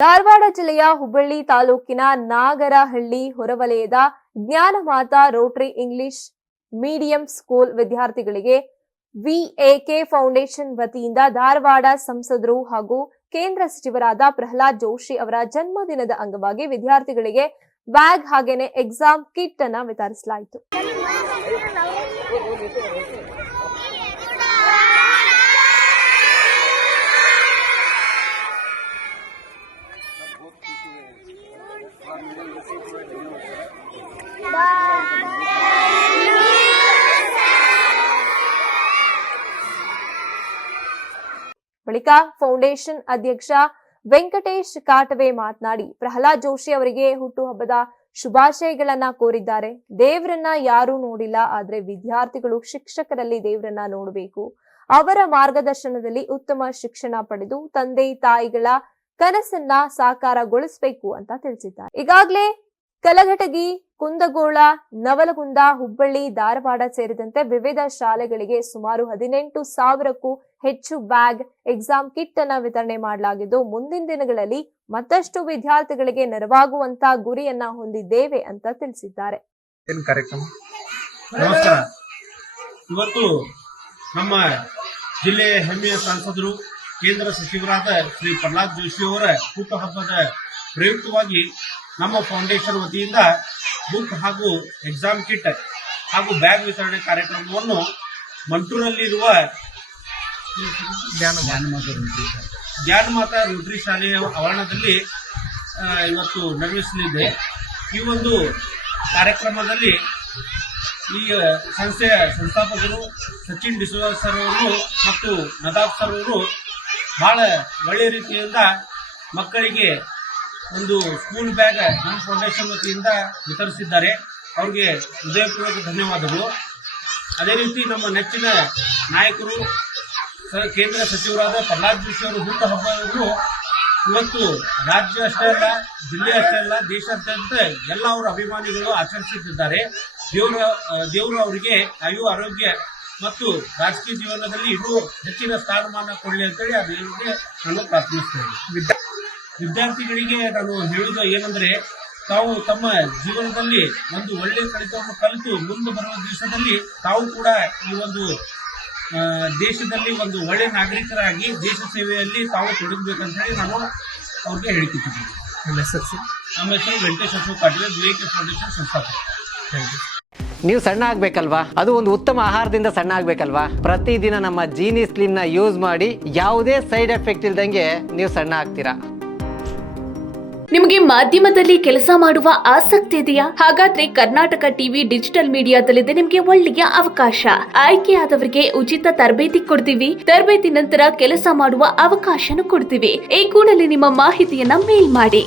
ಧಾರವಾಡ ಜಿಲ್ಲೆಯ ಹುಬ್ಬಳ್ಳಿ ತಾಲೂಕಿನ ನಾಗರಹಳ್ಳಿ ಹೊರವಲಯದ ಜ್ಞಾನಮಾತಾ ರೋಟರಿ ಇಂಗ್ಲಿಷ್ ಮೀಡಿಯಂ ಸ್ಕೂಲ್ ವಿದ್ಯಾರ್ಥಿಗಳಿಗೆ ವಿಎಕೆ ಫೌಂಡೇಶನ್ ವತಿಯಿಂದ ಧಾರವಾಡ ಸಂಸದರು ಹಾಗೂ ಕೇಂದ್ರ ಸಚಿವರಾದ ಪ್ರಹ್ಲಾದ್ ಜೋಶಿ ಅವರ ಜನ್ಮದಿನದ ಅಂಗವಾಗಿ ವಿದ್ಯಾರ್ಥಿಗಳಿಗೆ ಬ್ಯಾಗ್ ಹಾಗೇನೆ ಎಕ್ಸಾಮ್ ಕಿಟ್ ಅನ್ನು ವಿತರಿಸಲಾಯಿತು. ಬಳಿಕ ಫೌಂಡೇಶನ್ ಅಧ್ಯಕ್ಷ ವೆಂಕಟೇಶ್ ಕಾಟವೆ ಮಾತನಾಡಿ ಪ್ರಹ್ಲಾದ್ ಜೋಶಿ ಅವರಿಗೆ ಹುಟ್ಟುಹಬ್ಬದ ಶುಭಾಶಯಗಳನ್ನ ಕೋರಿದ್ದಾರೆ. ದೇವರನ್ನ ಯಾರೂ ನೋಡಿಲ್ಲ, ಆದ್ರೆ ವಿದ್ಯಾರ್ಥಿಗಳು ಶಿಕ್ಷಕರಲ್ಲಿ ದೇವರನ್ನ ನೋಡಬೇಕು. ಅವರ ಮಾರ್ಗದರ್ಶನದಲ್ಲಿ ಉತ್ತಮ ಶಿಕ್ಷಣ ಪಡೆದು ತಂದೆ ತಾಯಿಗಳ ಕನಸನ್ನ ಸಾಕಾರಗೊಳಿಸಬೇಕು ಅಂತ ತಿಳಿಸಿದ್ದಾರೆ. ಈಗಾಗಲೇ ಕಲಘಟಗಿ, ಕುಂದಗೋಳ, ನವಲಗುಂದ, ಹುಬ್ಬಳ್ಳಿ, ಧಾರವಾಡ ಸೇರಿದಂತೆ ವಿವಿಧ ಶಾಲೆಗಳಿಗೆ ಸುಮಾರು 18,000ಕ್ಕೂ ಹೆಚ್ಚು ಬ್ಯಾಗ್, ಎಕ್ಸಾಮ್ ಕಿಟ್ ಅನ್ನ ವಿತರಣೆ ಮಾಡಲಾಗಿದ್ದು ಮುಂದಿನ ದಿನಗಳಲ್ಲಿ ಮತ್ತಷ್ಟು ವಿದ್ಯಾರ್ಥಿಗಳಿಗೆ ನೆರವಾಗುವಂತ ಗುರಿಯನ್ನ ಹೊಂದಿದ್ದೇವೆ ಅಂತ ತಿಳಿಸಿದ್ದಾರೆ. ನಮಸ್ಕಾರ. ಇವತ್ತು ನಮ್ಮ ಜಿಲ್ಲೆಯ ಹೆಮ್ಮೆಯ ಸಂಸದರು ಕೇಂದ್ರ ಸಚಿವರಾದ ಶ್ರೀ ಪ್ರಹ್ಲಾದ್ ಜೋಶಿ ಅವರ ಹುಟ್ಟುಹಬ್ಬದ ಪ್ರಯುಕ್ತವಾಗಿ ನಮ್ಮ ಫೌಂಡೇಶನ್ ವತಿಯಿಂದ ಬುಕ್ ಹಾಗೂ ಎಕ್ಸಾಮ್ ಕಿಟ್ ಹಾಗೂ ಬ್ಯಾಗ್ ವಿತರಣೆ ಕಾರ್ಯಕ್ರಮವನ್ನು ಮಂಟೂರಲ್ಲಿರುವ ಜ್ಞಾನಮಾತಾ ರೋಟರಿ ಶಾಲೆಯ ಆವರಣದಲ್ಲಿ ಇವತ್ತು ನಿರ್ವಹಿಸಲಿದೆ. ಈ ಒಂದು ಕಾರ್ಯಕ್ರಮದಲ್ಲಿ ಈ ಸಂಸ್ಥೆಯ ಸಂಸ್ಥಾಪಕರು ಸಚಿನ್ ಡಿಸೋಜಾ ಸರ್ ಅವರು ಮತ್ತು ನದಾಫ್ ಸರ್ ಅವರು ಬಹಳ ಒಳ್ಳೆಯ ರೀತಿಯಿಂದ ಮಕ್ಕಳಿಗೆ ಒಂದು ಸ್ಕೂಲ್ ಬ್ಯಾಗ್ ನಮ್ಮ ಫೌಂಡೇಶನ್ ವತಿಯಿಂದ ವಿತರಿಸಿದ್ದಾರೆ. ಅವರಿಗೆ ಹೃದಯಪೂರ್ವಕ ಧನ್ಯವಾದಗಳು. ಅದೇ ರೀತಿ ನಮ್ಮ ನೆಚ್ಚಿನ ನಾಯಕರು ಕೇಂದ್ರ ಸಚಿವರಾದ ಪ್ರಹ್ಲಾದ್ ಜೋಶಿ ಅವರು ಹುಟ್ಟುಹಬ್ಬವನ್ನು ಇವತ್ತು ರಾಜ್ಯ ಅಷ್ಟೇ ಅಲ್ಲ, ಜಿಲ್ಲೆ ಅಷ್ಟೇ ಅಲ್ಲ, ದೇಶಾದ್ಯಂತ ಎಲ್ಲ ಅವರ ಅಭಿಮಾನಿಗಳು ಆಚರಿಸುತ್ತಿದ್ದಾರೆ. ದೇವರು ಅವರಿಗೆ ಆಯು, ಆರೋಗ್ಯ ಮತ್ತು ರಾಜಕೀಯ ಜೀವನದಲ್ಲಿ ಇನ್ನೂ ಹೆಚ್ಚಿನ ಸ್ಥಾನಮಾನ ಕೊಡಲಿ ಅಂತೇಳಿ ಆ ದೇವರಿಗೆ ನಾನು ಪ್ರಾರ್ಥಿಸ್ತೇನೆ. ವಿದ್ಯಾರ್ಥಿಗಳಿಗೆ ನಾನು ಹೇಳುವುದು ಏನಂದ್ರೆ, ತಾವು ತಮ್ಮ ಜೀವನದಲ್ಲಿ ಒಂದು ಒಳ್ಳೆಯ ಕಲಿತವನ್ನು ಕಲಿತು ಮುಂದೆ ಬರುವ ದಿವಸದಲ್ಲಿ ತಾವು ಕೂಡ ಈ ಒಂದು ದೇಶದಲ್ಲಿ ಒಂದು ಒಳ್ಳೆಯ ನಾಗರಿಕರಾಗಿ ದೇಶ ಸೇವೆಯಲ್ಲಿ ತಾವು ತೊಡಗಬೇಕಂತ ಹೇಳಿ ನಾನು ಅವ್ರಿಗೆ ಹೇಳಿಕೊಟ್ಟಿದ್ದೀನಿ. ನಮ್ಮ ಹೆಸರು ವೆಂಕಟೇಶ್ ಅಶೋಕ್ ಕಾಟವೆ, ವಿವೇಕೆ ಫೌಂಡೇಶನ್ ಸಂಸ್ಥಾಪಕ. ನೀವು ಸಣ್ಣ ಆಗ್ಬೇಕಲ್ವಾ? ಅದು ಒಂದು ಉತ್ತಮ ಆಹಾರದಿಂದ ಸಣ್ಣ ಆಗ್ಬೇಕಲ್ವಾ? ಪ್ರತಿದಿನ ನಮ್ಮ ಜೀನಿ ಸ್ಲಿಮ್ ನ ಯೂಸ್ ಮಾಡಿ ಯಾವುದೇ ಸೈಡ್ ಎಫೆಕ್ಟ್ ಇಲ್ದಂಗೆ ನೀವು ಸಣ್ಣ ಆಗ್ತೀರಾ. ನಿಮಗೆ ಮಾಧ್ಯಮದಲ್ಲಿ ಕೆಲಸ ಮಾಡುವ ಆಸಕ್ತಿ ಇದೆಯಾ? ಹಾಗಾದ್ರೆ ಕರ್ನಾಟಕ ಟಿವಿ ಡಿಜಿಟಲ್ ಮೀಡಿಯಾದಲ್ಲಿದೆ ನಿಮಗೆ ಒಳ್ಳೆಯ ಅವಕಾಶ. ಆಯ್ಕೆಯಾದವರಿಗೆ ಉಚಿತ ತರಬೇತಿ ಕೊಡ್ತೀವಿ. ತರಬೇತಿ ನಂತರ ಕೆಲಸ ಮಾಡುವ ಅವಕಾಶನೂ ಕೊಡ್ತೀವಿ. ಈ ಕೂಡಲೇ ನಿಮ್ಮ ಮಾಹಿತಿಯನ್ನ ಮೇಲ್ ಮಾಡಿ.